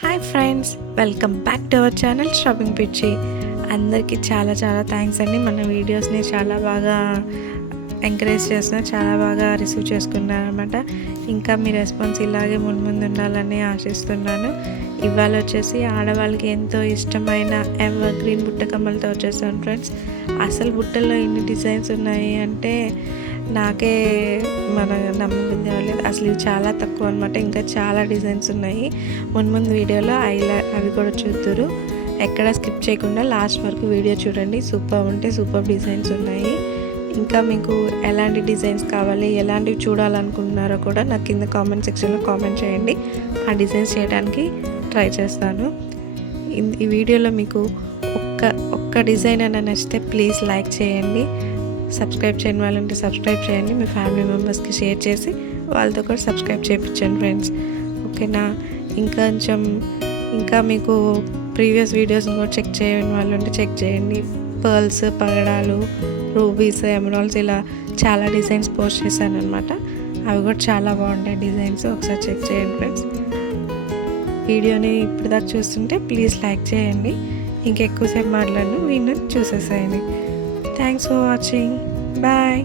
Hi friends, welcome back to our channel shopping పిచ్చి. అందరికీ చాలా చాలా థ్యాంక్స్ అండి. మన వీడియోస్ని చాలా బాగా ఎంకరేజ్ చేస్తున్నారు, చాలా బాగా రిసీవ్ చేసుకున్నారు అనమాట. ఇంకా మీ రెస్పాన్స్ ఇలాగే ముందు ఉండాలని ఆశిస్తున్నాను. ఇవాళ వచ్చేసి ఆడవాళ్ళకి ఎంతో ఇష్టమైన ఎవర్ గ్రీన్ బుట్ట కమ్మలతో వచ్చేసాను ఫ్రెండ్స్. అసలు బుట్టల్లో ఇన్ని డిజైన్స్ ఉన్నాయి అంటే నాకే మన నమ్మకం అవ్వలేదు. అసలు ఇవి చాలా తక్కువ అనమాట. ఇంకా చాలా డిజైన్స్ ఉన్నాయి. ముందు వీడియోలో అవి కూడా చూద్దరు. ఎక్కడ స్కిప్ చేయకుండా లాస్ట్ వరకు వీడియో చూడండి. సూపర్ డిజైన్స్ ఉన్నాయి. ఇంకా మీకు ఎలాంటి డిజైన్స్ కావాలి, ఎలాంటివి చూడాలనుకుంటున్నారో కూడా నాకు కింద కామెంట్ సెక్షన్లో కామెంట్ చేయండి. ఆ డిజైన్స్ చేయడానికి ట్రై చేస్తాను. ఈ వీడియోలో మీకు ఒక్క డిజైన్ అయినా నచ్చితే ప్లీజ్ లైక్ చేయండి. సబ్స్క్రైబ్ చేయని వాళ్ళు ఉంటే సబ్స్క్రైబ్ చేయండి. మీ ఫ్యామిలీ మెంబర్స్కి షేర్ చేసి వాళ్ళతో కూడా సబ్స్క్రైబ్ చేయించండి ఫ్రెండ్స్. ఓకేనా? ఇంకా మీకు ప్రీవియస్ వీడియోస్ కూడా చెక్ చేయని వాళ్ళు ఉంటే చెక్ చేయండి. పర్ల్స్, పగడాలు, రూబీస్, ఎమరాల్డ్స్ ఇలా చాలా డిజైన్స్ పోస్ట్ చేశాను అనమాట. అవి కూడా చాలా బాగుంటాయి డిజైన్స్. ఒకసారి చెక్ చేయండి ఫ్రెండ్స్. వీడియోని ఇప్పుడు దాకా చూస్తుంటే ప్లీజ్ లైక్ చేయండి. ఇంకెక్కువసేపు మాట్లాడను, వీడిని చూసేసేయండి. Thanks for watching. Bye.